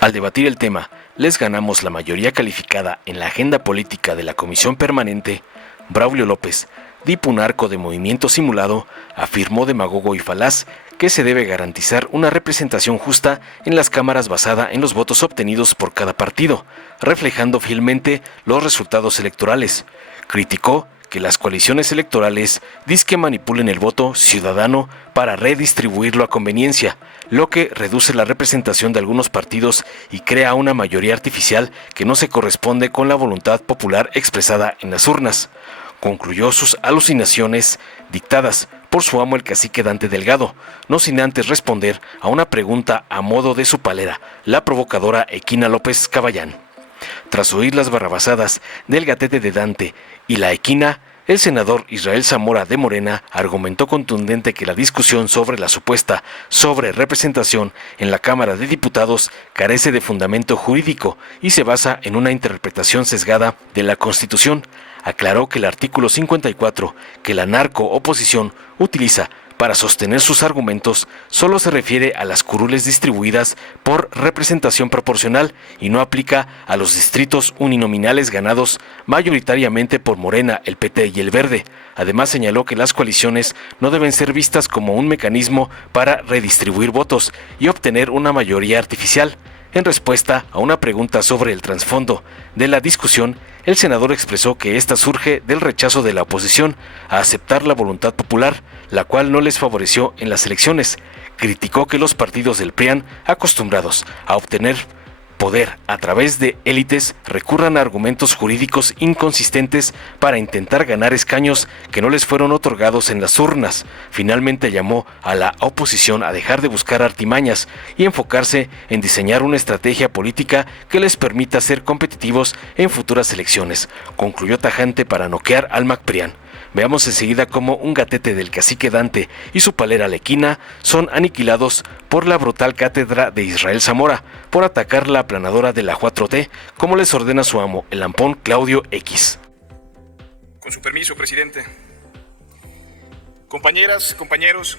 Al debatir el tema, les ganamos la mayoría calificada en la agenda política de la Comisión Permanente, Braulio López, dipunarco de Movimiento Simulado, afirmó demagogo y falaz que se debe garantizar una representación justa en las cámaras basada en los votos obtenidos por cada partido, reflejando fielmente los resultados electorales. Criticó que las coaliciones electorales disque manipulen el voto ciudadano para redistribuirlo a conveniencia, lo que reduce la representación de algunos partidos y crea una mayoría artificial que no se corresponde con la voluntad popular expresada en las urnas. Concluyó sus alucinaciones dictadas por su amo el cacique Dante Delgado, no sin antes responder a una pregunta a modo de su palera, la provocadora Equina López Caballán. Tras oír las barrabasadas del gatete de Dante y la equina, el senador Israel Zamora de Morena argumentó contundente que la discusión sobre la supuesta sobrerepresentación en la Cámara de Diputados carece de fundamento jurídico y se basa en una interpretación sesgada de la Constitución. Aclaró que el artículo 54 que la narco-oposición utiliza para sostener sus argumentos solo se refiere a las curules distribuidas por representación proporcional y no aplica a los distritos uninominales ganados mayoritariamente por Morena, el PT y el Verde. Además señaló que las coaliciones no deben ser vistas como un mecanismo para redistribuir votos y obtener una mayoría artificial. En respuesta a una pregunta sobre el trasfondo de la discusión, el senador expresó que esta surge del rechazo de la oposición a aceptar la voluntad popular, la cual no les favoreció en las elecciones. Criticó que los partidos del PRIAN, acostumbrados a obtener poder a través de élites, recurran a argumentos jurídicos inconsistentes para intentar ganar escaños que no les fueron otorgados en las urnas. Finalmente llamó a la oposición a dejar de buscar artimañas y enfocarse en diseñar una estrategia política que les permita ser competitivos en futuras elecciones. Concluyó tajante para noquear al MacPrian. Veamos enseguida cómo un gatete del cacique Dante y su palera Lequina son aniquilados por la brutal cátedra de Israel Zamora por atacar la aplanadora de la 4T, como les ordena su amo, el lampón Claudio X. Con su permiso, presidente. Compañeras, compañeros,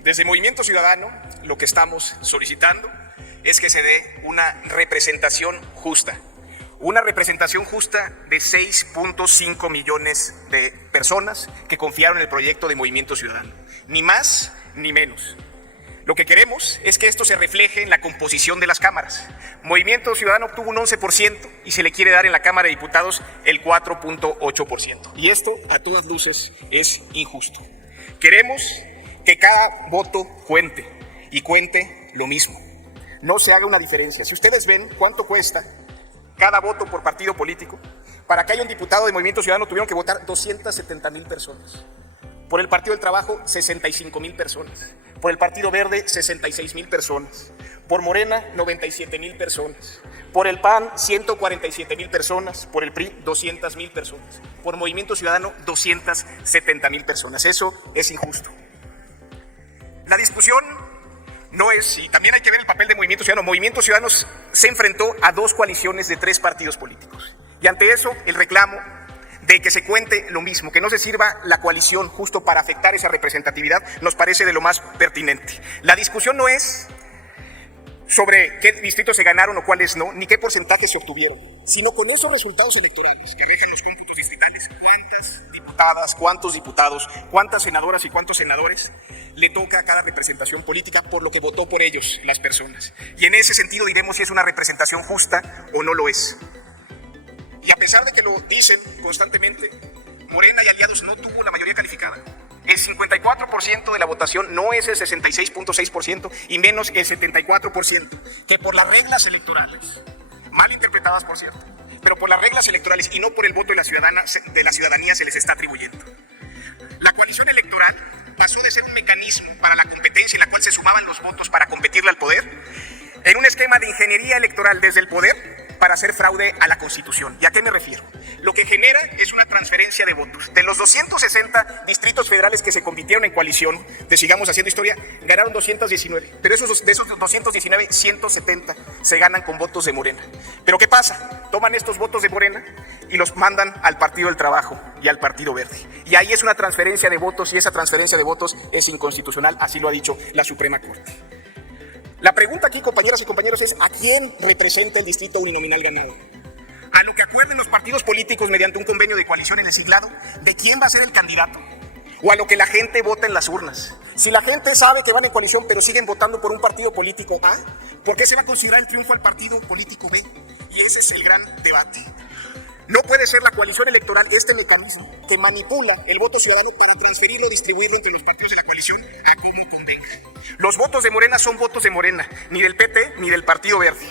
desde Movimiento Ciudadano lo que estamos solicitando es que se dé una representación justa. Una representación justa de 6.5 millones de personas que confiaron en el proyecto de Movimiento Ciudadano. Ni más ni menos. Lo que queremos es que esto se refleje en la composición de las cámaras. Movimiento Ciudadano obtuvo un 11% y se le quiere dar en la Cámara de Diputados el 4.8%. Y esto, a todas luces, es injusto. Queremos que cada voto cuente y cuente lo mismo. No se haga una diferencia. Si ustedes ven cuánto cuesta cada voto por partido político, para que haya un diputado de Movimiento Ciudadano tuvieron que votar 270,000 personas. Por el Partido del Trabajo, 65,000 personas. Por el Partido Verde, 66,000 personas. Por Morena, 97,000 personas. Por el PAN, 147,000 personas. Por el PRI, 200,000 personas. Por Movimiento Ciudadano, 270,000 personas. Eso es injusto. La discusión no es, y también hay que ver el papel de Movimiento Ciudadano. Movimiento Ciudadano se enfrentó a dos coaliciones de 3 partidos políticos. Y ante eso, el reclamo de que se cuente lo mismo, que no se sirva la coalición justo para afectar esa representatividad, nos parece de lo más pertinente. La discusión no es sobre qué distritos se ganaron o cuáles no, ni qué porcentajes se obtuvieron, sino con esos resultados electorales que dejen los cómputos distritales, cuántas diputadas, cuántos diputados, cuántas senadoras y cuántos senadores le toca a cada representación política por lo que votó por ellos las personas. Y en ese sentido diremos si es una representación justa o no lo es. Y a pesar de que lo dicen constantemente, Morena y aliados no tuvo la mayoría calificada. El 54% de la votación no es el 66.6% y menos el 74%, que por las reglas electorales, mal interpretadas por cierto, pero por las reglas electorales y no por el voto de la ciudadanía se les está atribuyendo. La coalición electoral pasó de ser un mecanismo para la competencia en la cual se sumaban los votos para competirle al poder, en un esquema de ingeniería electoral desde el poder para hacer fraude a la Constitución. ¿Y a qué me refiero? Lo que genera es una transferencia de votos. De los 260 distritos federales que se compitieron en coalición de Sigamos Haciendo Historia, ganaron 219. Pero de esos 219, 170 se ganan con votos de Morena. ¿Pero qué pasa? Toman estos votos de Morena y los mandan al Partido del Trabajo y al Partido Verde. Y ahí es una transferencia de votos y esa transferencia de votos es inconstitucional, así lo ha dicho la Suprema Corte. La pregunta aquí, compañeras y compañeros, es ¿a quién representa el distrito uninominal ganado? A lo que acuerden los partidos políticos mediante un convenio de coalición en el siglado de quién va a ser el candidato, o a lo que la gente vota en las urnas. Si la gente sabe que van en coalición pero siguen votando por un partido político A, ¿por qué se va a considerar el triunfo al partido político B? Y ese es el gran debate. No puede ser la coalición electoral este mecanismo que manipula el voto ciudadano para transferirlo o distribuirlo entre los partidos de la coalición a como convenga. Los votos de Morena son votos de Morena, ni del PT ni del Partido Verde.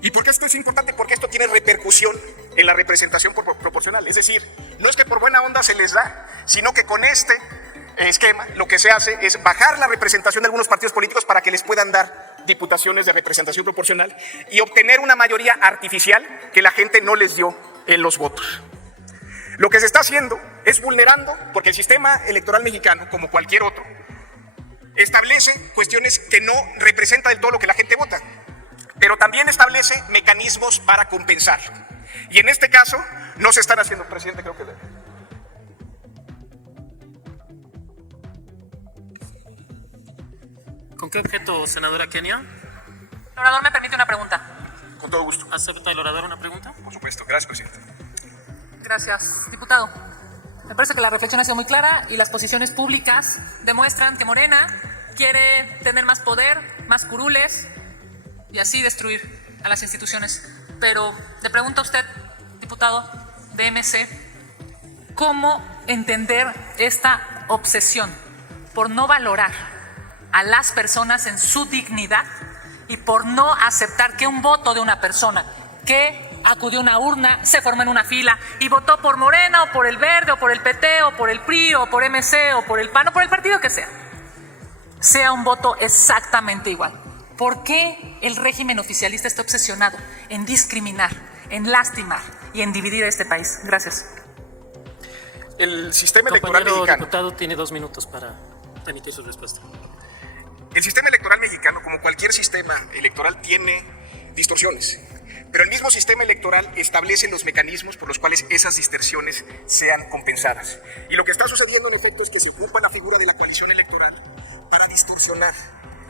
¿Y por qué esto es importante? Porque esto tiene repercusión en la representación proporcional. Es decir, no es que por buena onda se les da, sino que con este esquema lo que se hace es bajar la representación de algunos partidos políticos para que les puedan dar diputaciones de representación proporcional y obtener una mayoría artificial que la gente no les dio en los votos. Lo que se está haciendo es vulnerando, porque el sistema electoral mexicano, como cualquier otro, establece cuestiones que no representan del todo lo que la gente vota, pero también establece mecanismos para compensar. Y en este caso no se están haciendo, presidente, creo que... ¿Con qué objeto, senadora Kenia? El orador me permite una pregunta. Con todo gusto. ¿Acepta el orador una pregunta? Por supuesto. Gracias, presidente. Gracias, diputado. Me parece que la reflexión ha sido muy clara y las posiciones públicas demuestran que Morena quiere tener más poder, más curules y así destruir a las instituciones. Pero le pregunto a usted, diputado de MC, ¿cómo entender esta obsesión por no valorar a las personas en su dignidad y por no aceptar que un voto de una persona que acudió a una urna, se formó en una fila y votó por Morena o por el Verde o por el PT o por el PRI o por MC o por el PAN o por el partido que sea un voto exactamente igual? ¿Por qué el régimen oficialista está obsesionado en discriminar, en lastimar y en dividir a este país? Gracias. El sistema electoral Compañero mexicano... diputado tiene 2 minutos para emitir su respuesta. El sistema electoral mexicano, como cualquier sistema electoral, tiene distorsiones. Pero el mismo sistema electoral establece los mecanismos por los cuales esas distorsiones sean compensadas. Y lo que está sucediendo, en efecto, es que se ocupa la figura de la coalición electoral para distorsionar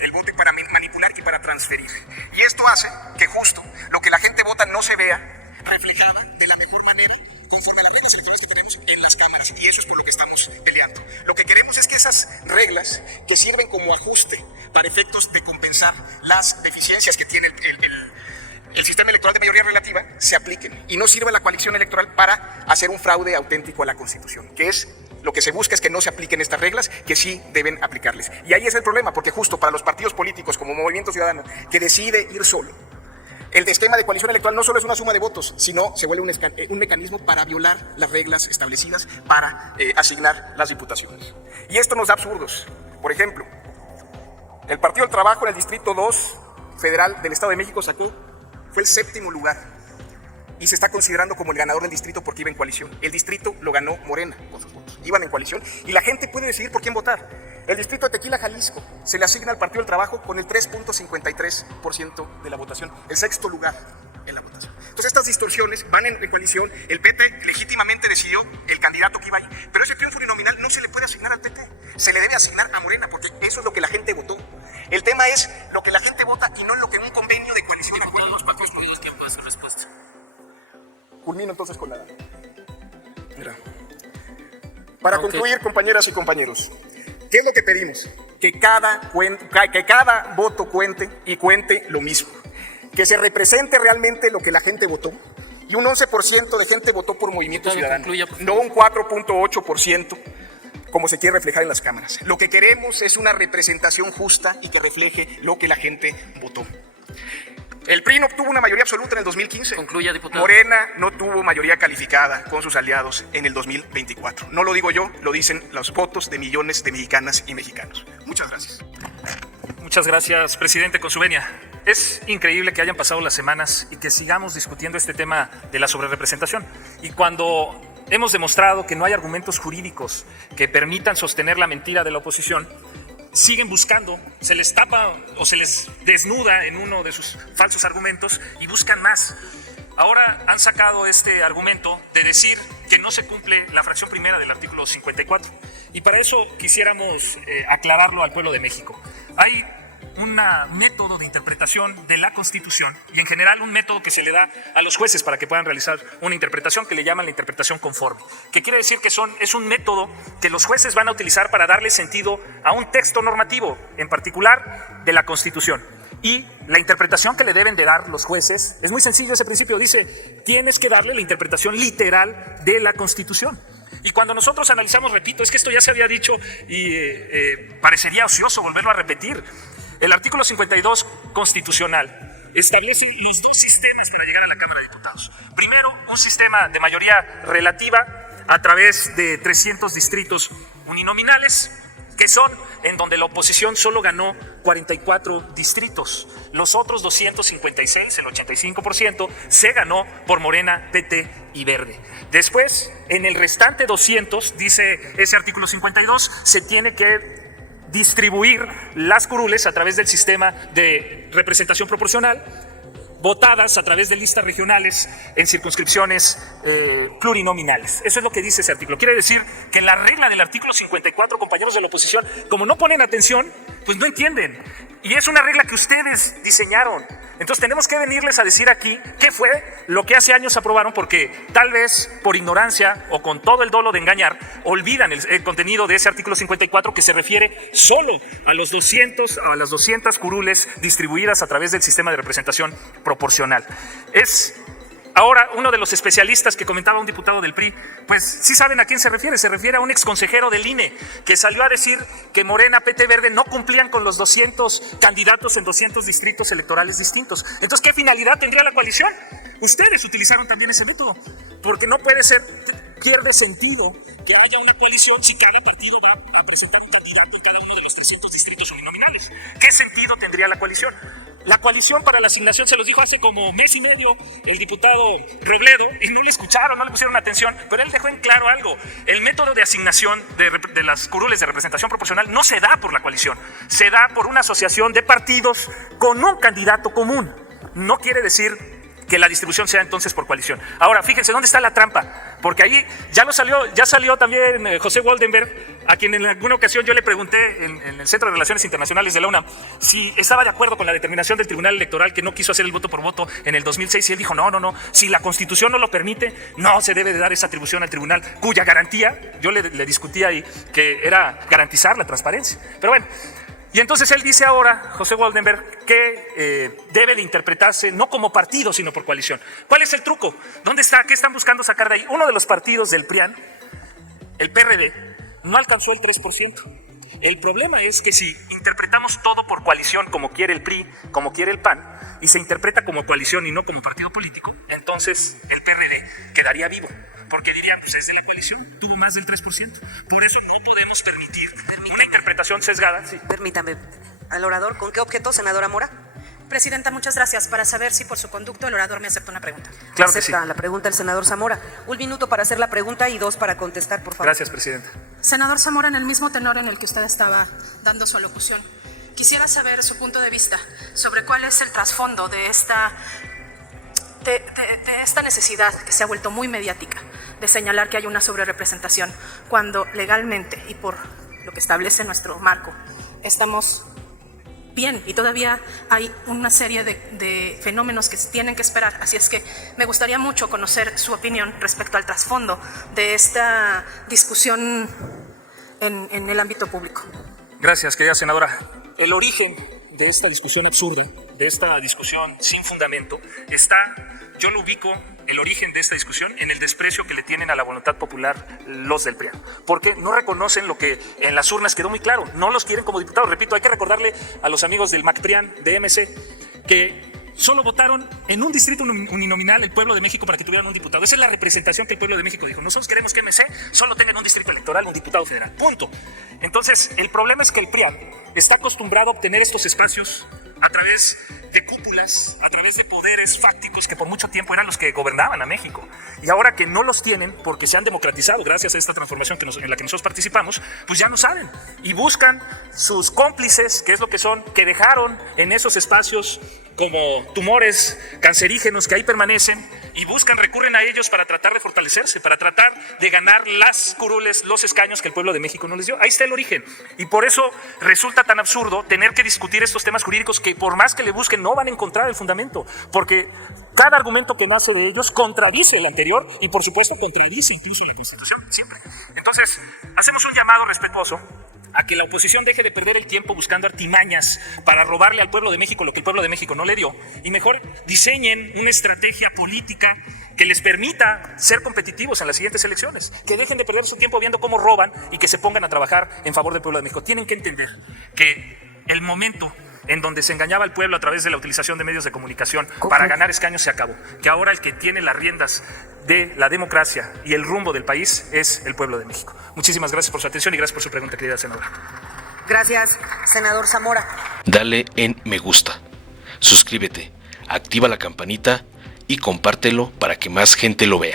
el voto, para manipular y para transferir. Y esto hace que justo lo que la gente vota no se vea reflejada de la mejor manera conforme a las reglas electorales que tenemos en las cámaras. Y eso es por lo que estamos peleando. Lo que queremos es que esas reglas que sirven como ajuste para efectos de compensar las deficiencias que tiene el sistema electoral de mayoría relativa se apliquen y no sirva la coalición electoral para hacer un fraude auténtico a la Constitución, que es lo que se busca, es que no se apliquen estas reglas que sí deben aplicarles. Y ahí es el problema, porque justo para los partidos políticos como Movimiento Ciudadano, que decide ir solo, el esquema de coalición electoral no solo es una suma de votos, sino se vuelve un mecanismo para violar las reglas establecidas para asignar las diputaciones. Y esto nos da absurdos. Por ejemplo, el Partido del Trabajo en el Distrito 2 Federal del Estado de México fue el 7º lugar y se está considerando como el ganador del distrito porque iba en coalición. El distrito lo ganó Morena con sus votos. Iban en coalición y la gente puede decidir por quién votar. El distrito de Tequila, Jalisco, se le asigna al Partido del Trabajo con el 3.53% de la votación, el 6º lugar en la votación. Entonces estas distorsiones van en coalición. El PT legítimamente decidió el candidato que iba ahí, pero ese triunfo uninominal no se le puede asignar al PT, se le debe asignar a Morena porque eso es lo que la gente votó. El tema es lo que la gente vota y no lo que en un convenio de coalición acuerdan los partidos políticos. ¿Tiempo de su respuesta? Culmino entonces con la... Mira. Para concluir, compañeras y compañeros, ¿qué es lo que pedimos? Que cada voto cuente y cuente lo mismo. Que se represente realmente lo que la gente votó. Y un 11% de gente votó por Movimiento Ciudadano, no un 4.8%. como se quiere reflejar en las cámaras. Lo que queremos es una representación justa y que refleje lo que la gente votó. El PRI no obtuvo una mayoría absoluta en el 2015. Concluya, diputado. Morena no tuvo mayoría calificada con sus aliados en el 2024. No lo digo yo, lo dicen los votos de millones de mexicanas y mexicanos. Muchas gracias. Muchas gracias, presidente, con su venia. Es increíble que hayan pasado las semanas y que sigamos discutiendo este tema de la sobrerepresentación. Y cuando hemos demostrado que no hay argumentos jurídicos que permitan sostener la mentira de la oposición, siguen buscando, se les tapa o se les desnuda en uno de sus falsos argumentos y buscan más. Ahora han sacado este argumento de decir que no se cumple la fracción primera del artículo 54. Y para eso quisiéramos aclararlo al pueblo de México. Hay un método de interpretación de la Constitución y en general un método que se le da a los jueces para que puedan realizar una interpretación que le llaman la interpretación conforme, que quiere decir que es un método que los jueces van a utilizar para darle sentido a un texto normativo, en particular de la Constitución. Y la interpretación que le deben de dar los jueces, es muy sencillo ese principio, dice, tienes que darle la interpretación literal de la Constitución. Y cuando nosotros analizamos, repito, es que esto ya se había dicho y parecería ocioso volverlo a repetir, el artículo 52 constitucional establece los dos sistemas para llegar a la Cámara de Diputados. Primero, un sistema de mayoría relativa a través de 300 distritos uninominales, que son en donde la oposición solo ganó 44 distritos. Los otros 256, el 85%, se ganó por Morena, PT y Verde. Después, en el restante 200, dice ese artículo 52, se tiene que distribuir las curules a través del sistema de representación proporcional, votadas a través de listas regionales en circunscripciones plurinominales. Eso es lo que dice ese artículo. Quiere decir que la regla del artículo 54, compañeros de la oposición, como no ponen atención, pues no entienden. Y es una regla que ustedes diseñaron. Entonces tenemos que venirles a decir aquí qué fue lo que hace años aprobaron, porque tal vez por ignorancia o con todo el dolo de engañar, olvidan el contenido de ese artículo 54 que se refiere solo a las 200 curules distribuidas a través del sistema de representación proporcional. Ahora, uno de los especialistas que comentaba un diputado del PRI, pues sí saben a quién se refiere a un exconsejero del INE que salió a decir que Morena, PT, Verde no cumplían con los 200 candidatos en 200 distritos electorales distintos. Entonces, ¿qué finalidad tendría la coalición? Ustedes utilizaron también ese método, porque no puede ser, pierde sentido que haya una coalición si cada partido va a presentar un candidato en cada uno de los 300 distritos uninominales. ¿Qué sentido tendría la coalición? La coalición para la asignación se los dijo hace como mes y medio el diputado Robledo y no le escucharon, no le pusieron atención, pero él dejó en claro algo. El método de asignación de las curules de representación proporcional no se da por la coalición, se da por una asociación de partidos con un candidato común. No quiere decir que la distribución sea entonces por coalición. Ahora, fíjense dónde está la trampa, porque ahí ya salió también José Goldenberg, a quien en alguna ocasión yo le pregunté en el Centro de Relaciones Internacionales de la UNAM si estaba de acuerdo con la determinación del Tribunal Electoral que no quiso hacer el voto por voto en el 2006, y él dijo, no, si la Constitución no lo permite, no se debe de dar esa atribución al tribunal, cuya garantía, yo le discutí ahí, que era garantizar la transparencia. Pero bueno, y entonces él dice ahora, José Goldenberg, que debe de interpretarse no como partido, sino por coalición. ¿Cuál es el truco? ¿Dónde está? ¿Qué están buscando sacar de ahí? Uno de los partidos del PRIAN, el PRD, no alcanzó el 3%. El problema es que si interpretamos todo por coalición, como quiere el PRI, como quiere el PAN, y se interpreta como coalición y no como partido político, entonces el PRD quedaría vivo, porque dirían, pues es de la coalición, tuvo más del 3%. Por eso no podemos permitir una interpretación sesgada. Sí. Permítame, al orador, ¿con qué objeto, senadora Mora? Presidenta, muchas gracias. Para saber si por su conducto el orador me acepta una pregunta. Claro que sí. Acepta la pregunta el senador Zamora. 1 minuto para hacer la pregunta y 2 para contestar, por favor. Gracias, presidenta. Senador Zamora, en el mismo tenor en el que usted estaba dando su alocución, quisiera saber su punto de vista sobre cuál es el trasfondo de esta necesidad que se ha vuelto muy mediática de señalar que hay una sobrerepresentación, cuando legalmente y por lo que establece nuestro marco estamos bien y todavía hay una serie de fenómenos que se tienen que esperar. Así es que me gustaría mucho conocer su opinión respecto al trasfondo de esta discusión en el ámbito público. Gracias, querida senadora. El origen de esta discusión absurda, de esta discusión sin fundamento, yo lo ubico, el origen de esta discusión, en el desprecio que le tienen a la voluntad popular los del PRIAN, porque no reconocen lo que en las urnas quedó muy claro, no los quieren como diputados. Repito, hay que recordarle a los amigos del MACPRIAN, de MC, que solo votaron en un distrito uninominal el pueblo de México para que tuvieran un diputado. Esa es la representación que el pueblo de México dijo. Nosotros queremos que MC solo tenga en un distrito electoral un diputado federal. Punto. Entonces, el problema es que el PRIAN está acostumbrado a obtener estos espacios a través de cúpulas, a través de poderes fácticos que por mucho tiempo eran los que gobernaban a México. Y ahora que no los tienen, porque se han democratizado gracias a esta transformación en la que nosotros participamos, pues ya no saben. Y buscan sus cómplices, que es lo que son, que dejaron en esos espacios como tumores cancerígenos que ahí permanecen y recurren a ellos para tratar de fortalecerse, para tratar de ganar las curules, los escaños que el pueblo de México no les dio. Ahí está el origen. Y por eso resulta tan absurdo tener que discutir estos temas jurídicos que por más que le busquen no van a encontrar el fundamento, porque cada argumento que nace de ellos contradice el anterior y por supuesto contradice incluso la Constitución, siempre. Entonces, hacemos un llamado respetuoso a que la oposición deje de perder el tiempo buscando artimañas para robarle al pueblo de México lo que el pueblo de México no le dio y mejor diseñen una estrategia política que les permita ser competitivos en las siguientes elecciones, que dejen de perder su tiempo viendo cómo roban y que se pongan a trabajar en favor del pueblo de México. Tienen que entender que el momento en donde se engañaba al pueblo a través de la utilización de medios de comunicación para ganar escaños se acabó, que ahora el que tiene las riendas de la democracia y el rumbo del país es el pueblo de México. Muchísimas gracias por su atención y gracias por su pregunta, querida senadora. Gracias, senador Zamora. Dale en me gusta, suscríbete, activa la campanita y compártelo para que más gente lo vea.